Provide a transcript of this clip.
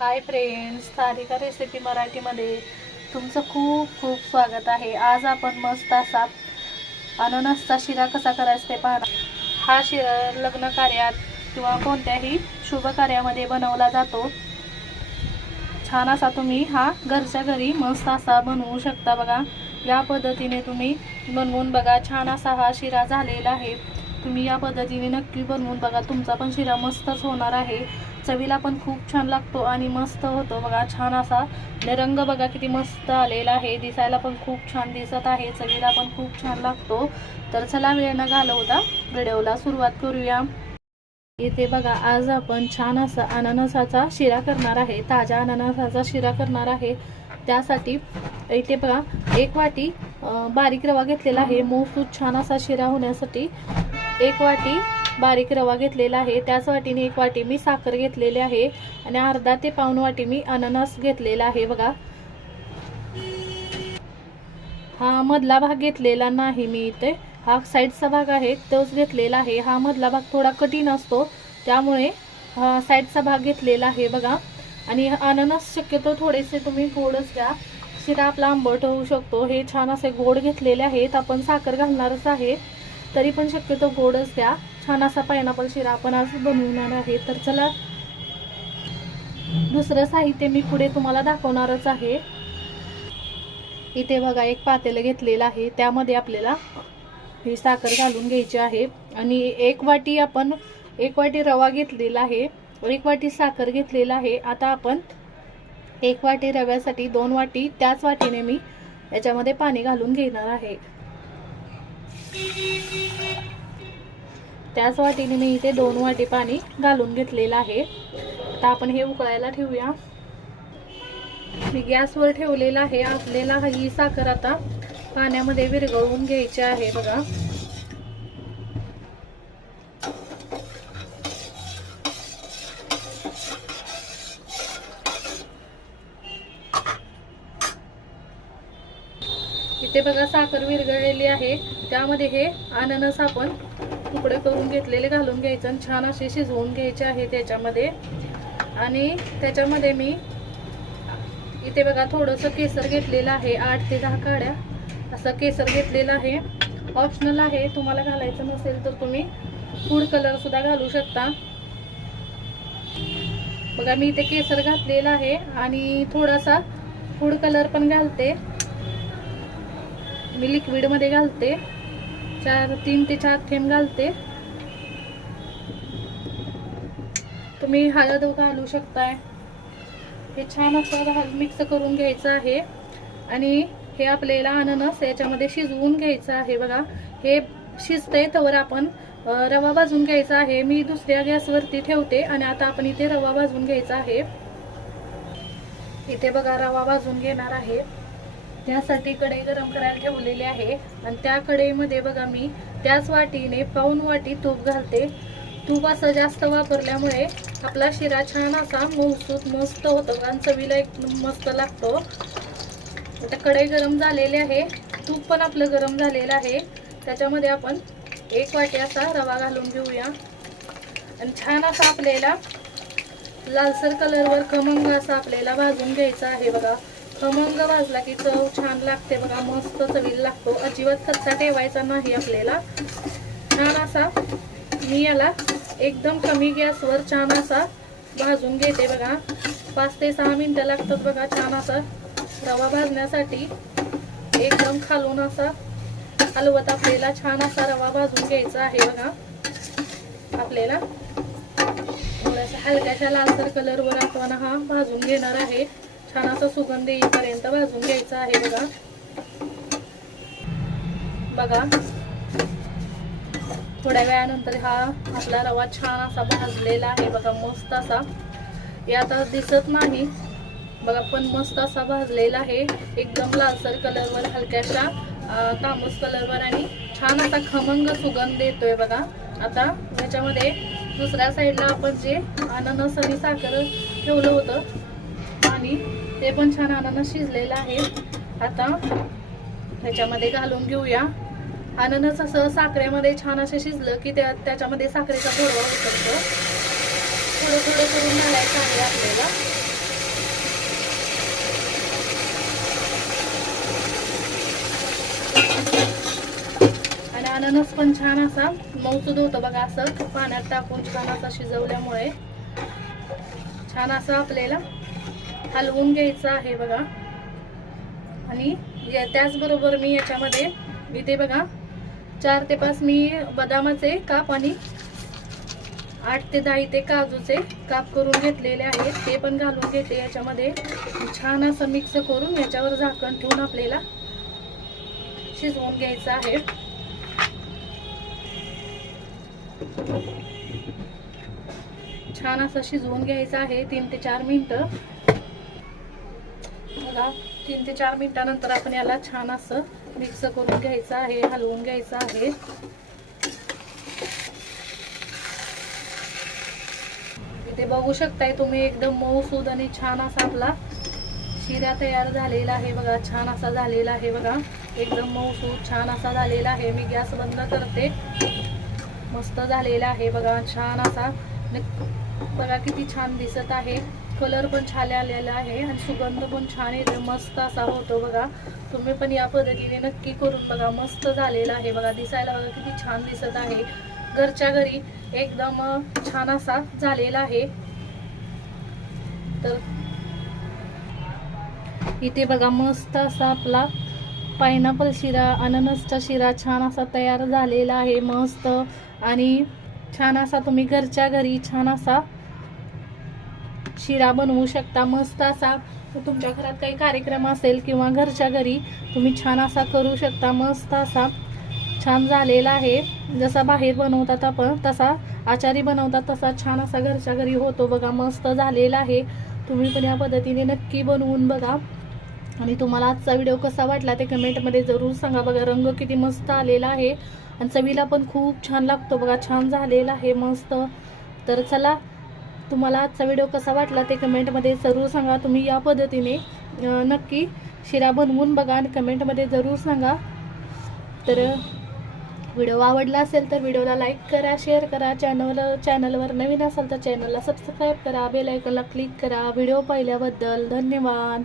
Hi friends तारिका recipe मराठीमध्ये तुमचं खूप खूप स्वागत आहे. आज आपण मस्त असा अननसचा शिरा कसा करायचा ते पाहणार. हा शिरा लग्न कार्यात किंवा कोणत्याही शुभ कार्यामध्ये बनवला जातो. छान असा तुम्ही हा घरच्या घरी मस्त असा बनवू शकता बघा. या पद्धतीने तुम्ही बनवून बघा. छान असा हा शिरा झालेला आहे. तुम्ही या पद्धतीने नक्की बनवून बघा. तुमचा पण शिरा मस्तच होणार आहे. चवीला पण खूप छान लागतो आणि मस्त होतो. बघा छान असा रंग बघा किती मस्त आलेला आहे. दिसायला पण खूप छान दिसत आहे. चवीला पण खूप छान लागतो. तर चला वेळ न घालवता व्हिडिओला सुरुवात करूया. इथे बघा आज आपण छान असा अननसाचा शिरा करणार आहे. ताज्या अननसाचा शिरा करणार आहे. त्यासाठी इथे बघा एक वाटी बारीक रवा घेतलेला आहे. मोसूद छान असा शिरा होण्यासाठी एक वाटी बारीक रवा घेतलेला आहे. त्याच वाटीने एक वाटी मी साखर घेतलेली आहे आणि अर्धा ते पाऊन वाटी मी अननस घेतलेला आहे. बघा. हा मधला भाग घेतलेला नाही मी इथे. हा साईडचा भाग आहे तोच घेतलेला आहे. हा मधला भाग थोडा कठीण असतो. त्यामुळे साईडचा भाग घेतलेला आहे बघा. आणि अननस शक्यतो थोडेसे तुम्ही गोडच घ्या. शिरा आपला आंबट होऊ शकतो. हे छान असे गोड घेतलेले आहेत. आपण साखर घालणारच आहे. तरी पण शक्यतो गोडच द्या. छान असा पायनापल शिरा आपण आज बनवणार आहे. तर चला दुसरं साहित्य मी पुढे तुम्हाला दाखवणारच आहे. इथे बघा एक पातेलं घेतलेलं आहे. त्यामध्ये आपल्याला ही साखर घालून घ्यायची आहे. आणि एक वाटी आपण एक वाटी रवा घेतलेला आहे. एक वाटी साखर घेतलेला आहे. आता आपण एक वाटी रव्यासाठी दोन वाटी त्याच वाटीने मी याच्यामध्ये पाणी घालून घेणार आहे. त्याच वाटीने मी इथे दोन वाटी पाणी घालून घेतलेलं आहे. आता आपण हे उकळायला ठेवूया. मी गॅसवर ठेवलेला आहे. आपल्याला ही साखर आता पाण्यामध्ये विरघळवून घ्यायची आहे बघा. इथे बघा साखर विरघळलेली आहे. त्यामध्ये हे अननस आपण तुकडे करून घेतलेले घालून घ्यायचं आणि छान असे शिजवून घ्यायचे आहे त्याच्यामध्ये. आणि त्याच्यामध्ये मी इथे बघा थोडंसं केसर घेतलेलं आहे आठ ते दहा काड्या. असं केसर घेतलेलं आहे. ऑप्शनल आहे तुम्हाला घालायचं नसेल तर तुम्ही फूड कलरसुद्धा घालू शकता. बघा मी इथे केसर घातलेला आहे आणि थोडासा फूड कलर पण घालते. मी लिक्विडमध्ये घालते. चार तीन ते चार थेंब घालते. तुम्ही हळद घालू शकताय. हे छान असं मिक्स करून घ्यायचं आहे. आणि हे आपल्याला अननस याच्यामध्ये शिजवून घ्यायचं आहे बघा. हे शिजतंय तवर आपण रवा भाजून घ्यायचा आहे. मी दुसऱ्या गॅसवरती ठेवते आणि आता आपण इथे रवा भाजून घ्यायचा आहे. इथे बघा रवा भाजून घेणार आहे. त्यासाठी कढई गरम करायला ठेवलेली आहे. आणि त्या कढईमध्ये बघा मी त्याच वाटीने पाऊन वाटी तूप घालते. तूप असं जास्त वापरल्यामुळे आपला शिरा छान असा मऊसूत मस्त होतो. आणि चवीला एक मस्त लागतो. आता कढई गरम झालेली आहे. तूप पण आपलं गरम झालेलं आहे. त्याच्यामध्ये आपण एक वाटी असा रवा घालून घेऊया. आणि छान असा आपल्याला लालसर कलरवर खमंग असा आपल्याला भाजून घ्यायचा आहे बघा. खमंग भाजला की चव छान लागते बघा मस्त चवीला लागतो. अजिबात कच्चा ठेवायचा नाही आपल्याला. छान असा मी याला एकदम कमी गॅसवर छान असा भाजून घेते बघा. पाच ते सहा मिनटं लागतात बघा छान असा रवा भाजण्यासाठी. एकदम खालून असा हलवत आपल्याला छान असा रवा भाजून घ्यायचा आहे बघा. आपल्याला थोडासा हलक्याशा लालसर कलरवर आपण हा भाजून घेणार आहे. छान असा सुगंध येईपर्यंत भाजून घ्यायचा आहे बघा. बघा. थोड्या वेळानंतर हा आपला रवा छान असा भाजलेला आहे बघा मस्त असा. हे आता दिसत नाही. बघा पण मस्त असा भाजलेला आहे. एकदम लालसर कलरवर हलक्याशा तांबूस कलरवर आणि छान असा खमंग सुगंध येतोय बघा. आता ह्याच्यामध्ये दुसऱ्या साईडला आपण जे अननस आणि साखर ठेवलं होतं आणि ते पण छान अननस शिजलेलं आहे. आता त्याच्यामध्ये घालून घेऊया. अननस असं साखरेमध्ये छान असं शिजलं की त्या त्याच्यामध्ये साखरेचा गोडवा उतरतो. थोडं थोडं करून घालायचं आहे आपल्याला. आणि अननस पण छान असा मऊसूद होतं बघा असं. पाण्यात टाकून छान असा शिजवल्यामुळे. छान असं आपल्याला हलवून घ्यायचं आहे बघा. आणि या- त्याचबरोबर मी याच्यामध्ये इथे बघा चार ते पाच मी बदामाचे काप आणि आठ ते दहा इथे काजूचे काप करून घेतलेले आहेत. ते पण घालून घेते याच्यामध्ये. छान असं मिक्स करून याच्यावर झाकण ठेवून आपल्याला शिजवून घ्यायचं आहे. छान असं शिजवून घ्यायचं आहे. तीन ते चार मिनटं. बघा तीन ते चार मिनिटानंतर आपण याला छान असं मिक्स करून घ्यायचं आहे हलवून घ्यायचं आहे. इथे बघू शकताय तुम्ही एकदम मऊसूद आणि छान असा आपला शिरा तयार झालेला आहे बघा छान असा झालेला आहे बघा. एकदम मऊसूद छान असा झालेला आहे. मी गॅस बंद करते. मस्त झालेला आहे बघा छान असा. बघा किती छान दिसत आहे. कलर पण छान आलेला आहे आणि सुगंध पण छान येतो मस्त असा होतो बघा. तुम्ही पण या पद्धतीने नक्की करून बघा. मस्त झालेला आहे बघा. दिसायला बघा किती छान दिसत आहे. घरच्या घरी एकदम छान असा झालेला आहे. तर इथे बघा मस्त असा आपला पायनॅपल शिरा अननसचा शिरा छान असा तयार झालेला आहे. मस्त आणि छान असा तुम्ही घरच्या घरी छान असा शिरा बनवू शकता मस्त असा. तुमच्या घरात काही कार्यक्रम असेल किंवा घरच्या घरी तुम्ही छान असा करू शकता मस्त असा. छान झालेला आहे. जसा बाहेर बनवतात आपण तसा आचारी बनवतात तसा छान असा घरच्या घरी होतो बघा. मस्त झालेला आहे. तुम्ही पण या पद्धतीने नक्की बनवून बघा. आणि तुम्हाला आजचा व्हिडिओ कसा वाटला ते कमेंटमध्ये जरूर सांगा बघा. रंग किती मस्त आलेला आहे. आणि चवीला पण खूप छान लागतो बघा. छान झालेला आहे मस्त. तर चला तुम्हाला आजचा व्हिडिओ कसा वाटला ते कमेंटमध्ये जरूर सांगा. तुम्ही या पद्धतीने नक्की शिरा बनवून बघा आणि कमेंटमध्ये जरूर सांगा. तर व्हिडिओ आवडला असेल तर व्हिडिओला लाईक करा शेअर करा. चॅनल चॅनलवर नवीन असाल तर चॅनलला सबस्क्राईब करा. बेलायकनला क्लिक करा. व्हिडिओ पाहिल्याबद्दल धन्यवाद.